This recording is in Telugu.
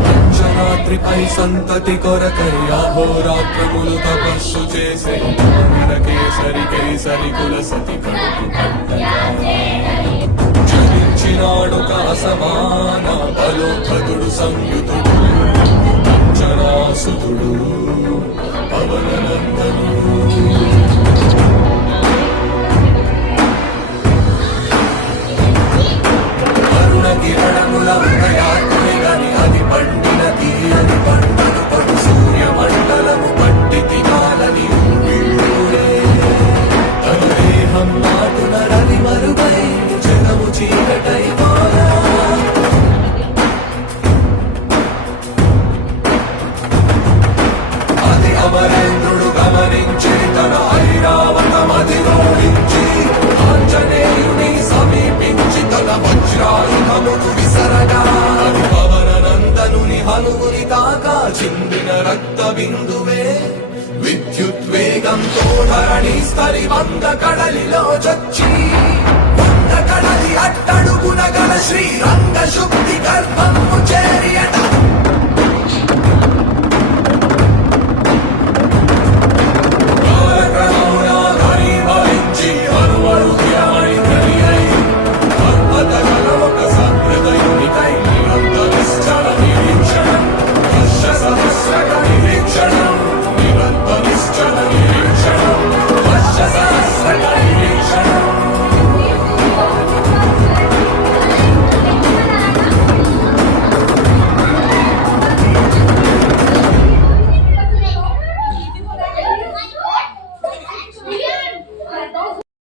పంచరాత్రిపై సంతతి కొరకై అహోరాత్రములు తపస్సు చేసే కేసరి కేసరి కుల సతి కడుపు జనించినాడొక అసమాన బలోధతుడు సంయుతుడు పంచరాసుతుడు పవననందను అరుణ కిరణముల ఉదయాత్మని అది పండిన తీయని పంటను పడు సూర్య మండలము పట్టి తినాలని తన దేహం నాటున రవి మరుగై జనము చీకటై పోరా అది అమరేంద్రుడు గమనించి తన ఐరావతమది ఓడించి ఆంజనేయుని సమీపించి తన వజ్రాయుధమును విసరగా అది పవననందనుని హనుగుని తాకా చిందిన రక్త బిందువే విద్యుద్వేగంతో ధరణి స్థలి వంద కడలిలో చొచ్చి వంద కడలి అట్టడుగున గల శ్రీరంగ శుద్ధి గర్భము చేరియట Yeah.